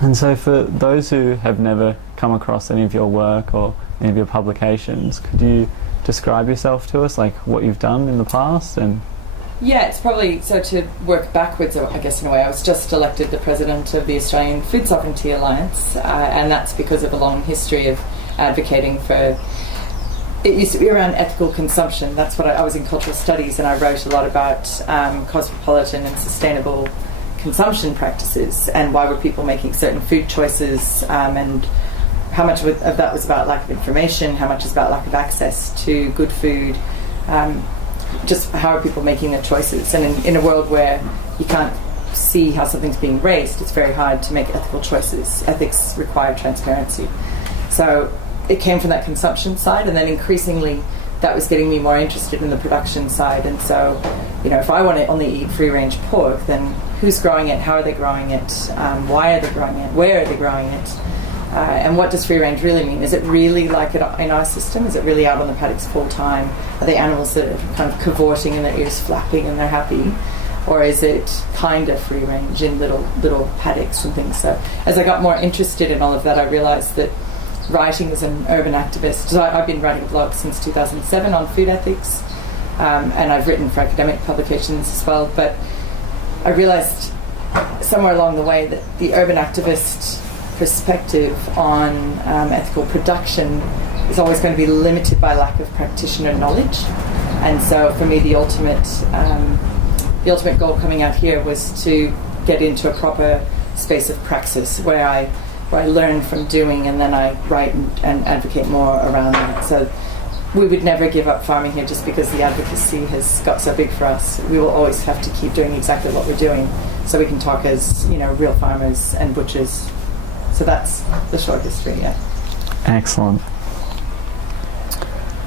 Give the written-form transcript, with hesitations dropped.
And so for those who have never come across any of your work or any of your publications, could you describe yourself to us, like what you've done in the past? And yeah, it's probably, so to work backwards, I guess in a way, I was just elected the president of the Australian Food Sovereignty Alliance, and that's because of a long history of advocating for, it used to be around ethical consumption. That's what I was in cultural studies, and I wrote a lot about cosmopolitan and sustainable consumption practices, and why were people making certain food choices, and how much of that was about lack of information, how much is about lack of access to good food, just how are people making their choices. And in a world where you can't see how something's being raised, it's very hard to make ethical choices. Ethics require transparency. So it came from that consumption side, and then increasingly that was getting me more interested in the production side. And so, you know, if I want to only eat free-range pork, then who's growing it, how are they growing it, why are they growing it, where are they growing it, and what does free-range really mean? Is it really like it in our system? Is it really out on the paddocks full time? Are they animals that are kind of cavorting and their ears flapping and they're happy? Or is it kind of free-range in little paddocks and things? So as I got more interested in all of that, I realised that writing as an urban activist, so I've been writing blogs since 2007 on food ethics, and I've written for academic publications as well, but I realised somewhere along the way that the urban activist perspective on ethical production is always going to be limited by lack of practitioner knowledge. And so for me, the ultimate goal coming out here was to get into a proper space of praxis where I learn from doing, and then I write and advocate more around that. So we would never give up farming here just because the advocacy has got so big for us. We will always have to keep doing exactly what we're doing so we can talk as, you know, real farmers and butchers. So that's the short history, yeah. Excellent.